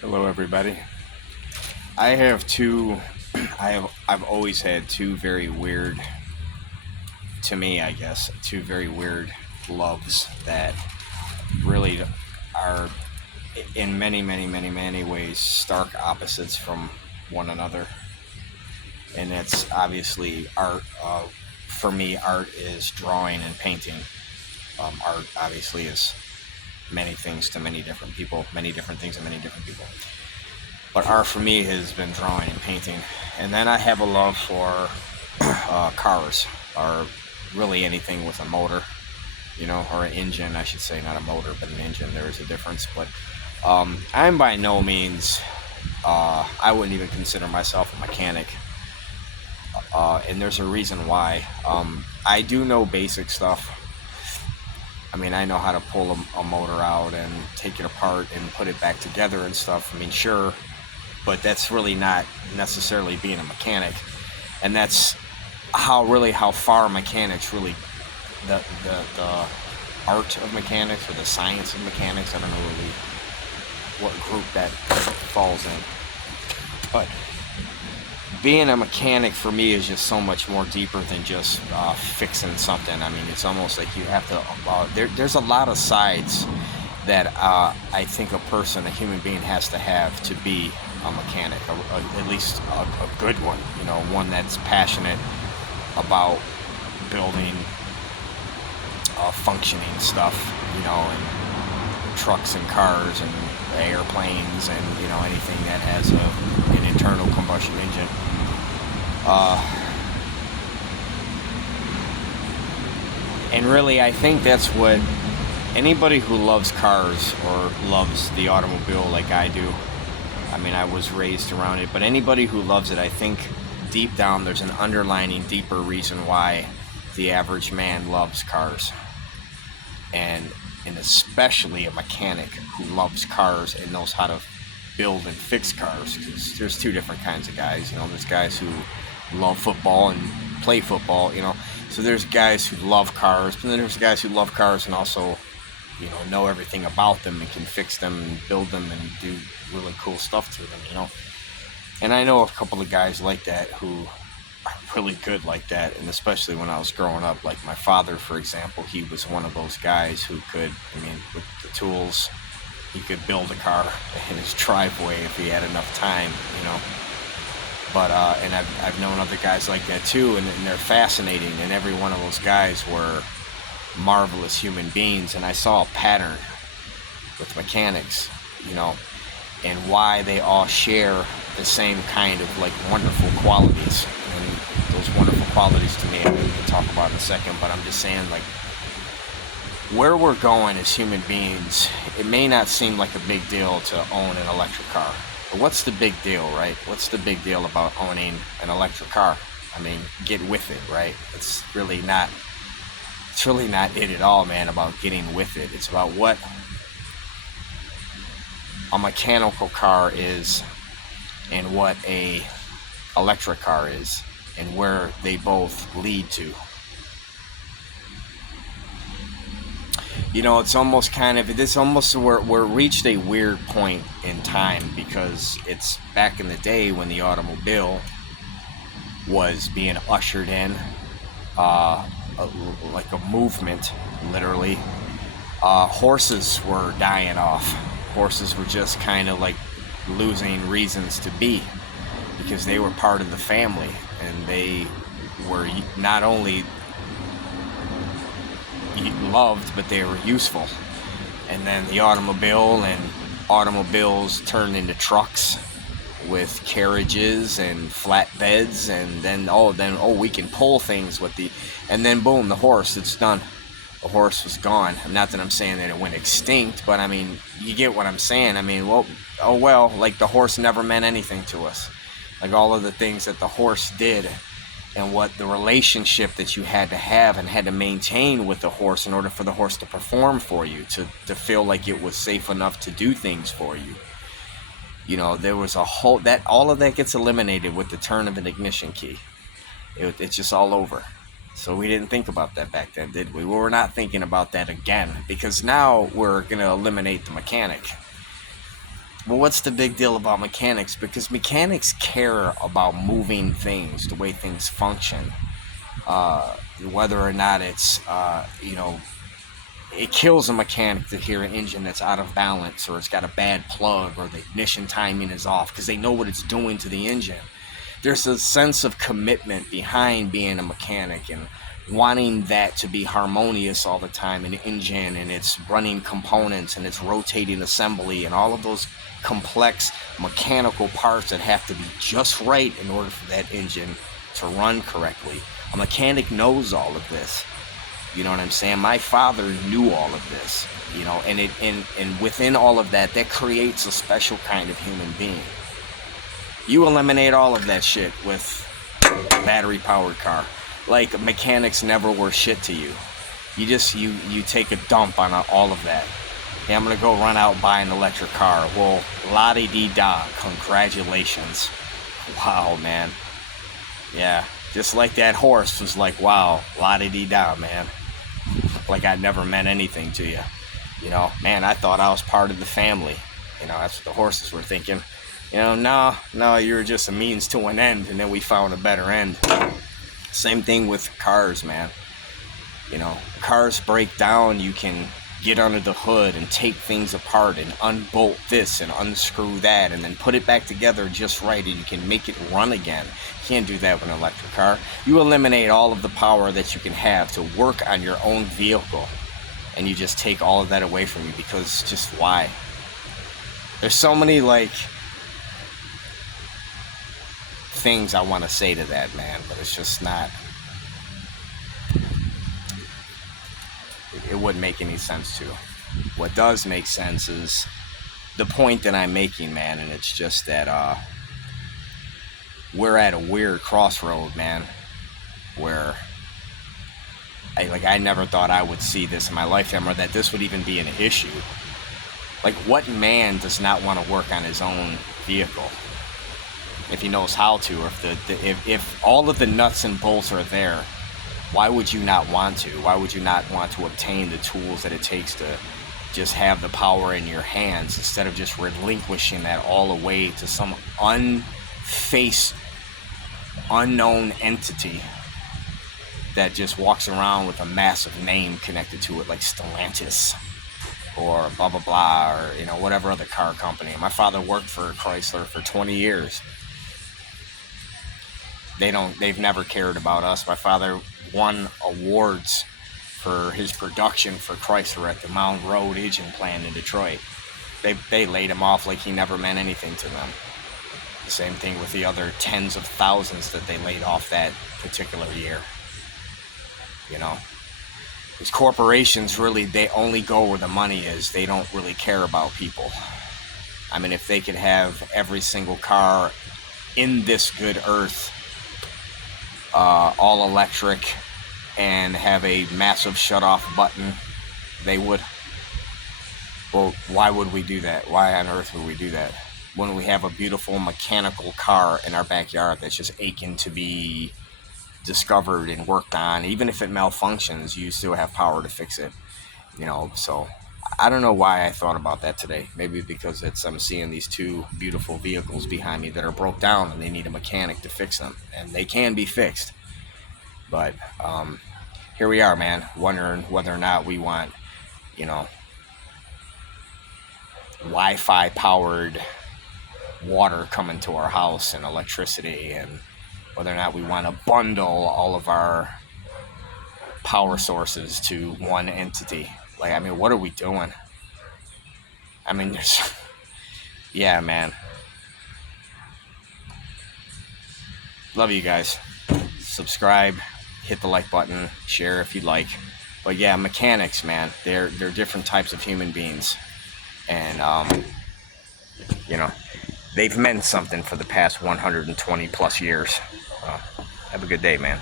Hello, everybody. I have two. I've always had two very weird, to me, I guess, two very weird loves that really are, in many, many, many, many ways, stark opposites from one another. And that's obviously art. For me, art is drawing and painting. Art obviously is many things to many different people, many different things to many different people. But art for me has been drawing and painting. And then I have a love for cars, or really anything with a motor, or an engine, I should say, not a motor, but an engine. There is a difference. But I'm by no means, I wouldn't even consider myself a mechanic. And there's a reason why. I do know basic stuff. I mean, I know how to pull a motor out and take it apart and put it back together and stuff. I mean, sure, but that's really not necessarily being a mechanic. And that's how far mechanics really, the art of mechanics or the science of mechanics, I don't know really what group that falls in. But being a mechanic for me is just so much more deeper than just fixing something. I mean, it's almost like you have to, there's a lot of sides that I think a human being has to have to be a mechanic, at least a good one, one that's passionate about building functioning stuff, and trucks and cars and airplanes and, anything that has an internal combustion engine. And really, I think that's what anybody who loves cars or loves the automobile like I do. I mean, I was raised around it, but anybody who loves it, I think deep down there's an underlining deeper reason why the average man loves cars. And especially a mechanic who loves cars and knows how to build and fix cars. Because there's two different kinds of guys. There's guys who love football and play football. So there's guys who love cars, but then there's guys who love cars and also, know everything about them and can fix them and build them and do really cool stuff to them. And I know a couple of guys like that who are really good like that, and especially when I was growing up, like my father, for example, he was one of those guys who could, with the tools, he could build a car in his driveway if he had enough time. But and I've known other guys like that too, and they're fascinating, and every one of those guys were marvelous human beings, and I saw a pattern with mechanics, and why they all share the same kind of wonderful qualities. And those wonderful qualities to me, I'm going to talk about in a second, but I'm just saying, where we're going as human beings, it may not seem like a big deal to own an electric car. But what's the big deal, right? What's the big deal about owning an electric car? I mean, get with it, right? It's really not it at all, man, about getting with it. It's about what a mechanical car is and what a electric car is and where they both lead to. It's almost we're reached a weird point in time, because it's back in the day when the automobile was being ushered in, like a movement, literally. Horses were dying off. Horses were just kind of losing reasons to be, because they were part of the family, and they were not only loved, but they were useful. And then the automobiles turned into trucks with carriages and flatbeds, and then we can pull things with and then boom, the horse, it's done. The horse was gone. Not that I'm saying that it went extinct, but I mean, you get what I'm saying. I mean, the horse never meant anything to us. All of the things that the horse did, and what the relationship that you had to have and had to maintain with the horse in order for the horse to perform for you, to feel like it was safe enough to do things for you. There was all of that gets eliminated with the turn of an ignition key. It's just all over. So we didn't think about that back then, did we? We're not thinking about that again, because now we're going to eliminate the mechanic. Well, what's the big deal about mechanics? Because mechanics care about moving things, the way things function. Whether or not it's, it kills a mechanic to hear an engine that's out of balance, or it's got a bad plug, or the ignition timing is off, because they know what it's doing to the engine. There's a sense of commitment behind being a mechanic and wanting that to be harmonious all the time, an engine and its running components and its rotating assembly and all of those complex mechanical parts that have to be just right in order for that engine to run correctly. A mechanic knows all of this. You know what I'm saying? My father knew all of this, and within all of that, that creates a special kind of human being. You eliminate all of that shit with a battery-powered car. Like, mechanics never were shit to you. You take a dump on all of that. Hey, I'm gonna go run out and buy an electric car. Well, la-di-di-da, congratulations. Wow, man. Yeah, just like that horse was like, wow, la-di-di-da, man. Like I never meant anything to you. Man, I thought I was part of the family. That's what the horses were thinking. No, you're just a means to an end, and then we found a better end. Same thing with cars, man. Cars break down, you can get under the hood and take things apart and unbolt this and unscrew that and then put it back together just right, and you can make it run again. You can't do that with an electric car. You eliminate all of the power that you can have to work on your own vehicle, and you just take all of that away from you, because just why? There's so many things I want to say to that, man, but it's just not, it wouldn't make any sense to. What does make sense is the point that I'm making, man, and it's just that we're at a weird crossroad, man, where I never thought I would see this in my lifetime, or that this would even be an issue. Like, what man does not want to work on his own vehicle if he knows how to, or if all of the nuts and bolts are there? Why would you not want to? Why would you not want to obtain the tools that it takes to just have the power in your hands, instead of just relinquishing that all away to some unfaced, unknown entity that just walks around with a massive name connected to it, like Stellantis or blah blah blah, or whatever other car company. My father worked for Chrysler for 20 years. They've never cared about us. My father won awards for his production for Chrysler at the Mound Road agent plant in Detroit. They laid him off like he never meant anything to them. The same thing with the other tens of thousands that they laid off that particular year. These corporations, really, they only go where the money is. They don't really care about people. I mean, if they could have every single car in this good earth all electric and have a massive shut-off button, they would. Well, why would we do that? Why on earth would we do that when we have a beautiful mechanical car in our backyard that's just aching to be discovered and worked on? Even if it malfunctions, you still have power to fix it. So I don't know why I thought about that today. Maybe because I'm seeing these two beautiful vehicles behind me that are broke down, and they need a mechanic to fix them, and they can be fixed. But here we are, man, wondering whether or not we want, Wi-Fi powered water coming to our house and electricity, and whether or not we want to bundle all of our power sources to one entity. What are we doing? Yeah, man. Love you guys. Subscribe, hit the like button, share if you'd like. But yeah, mechanics, man, they're different types of human beings. And, they've meant something for the past 120 plus years. Have a good day, man.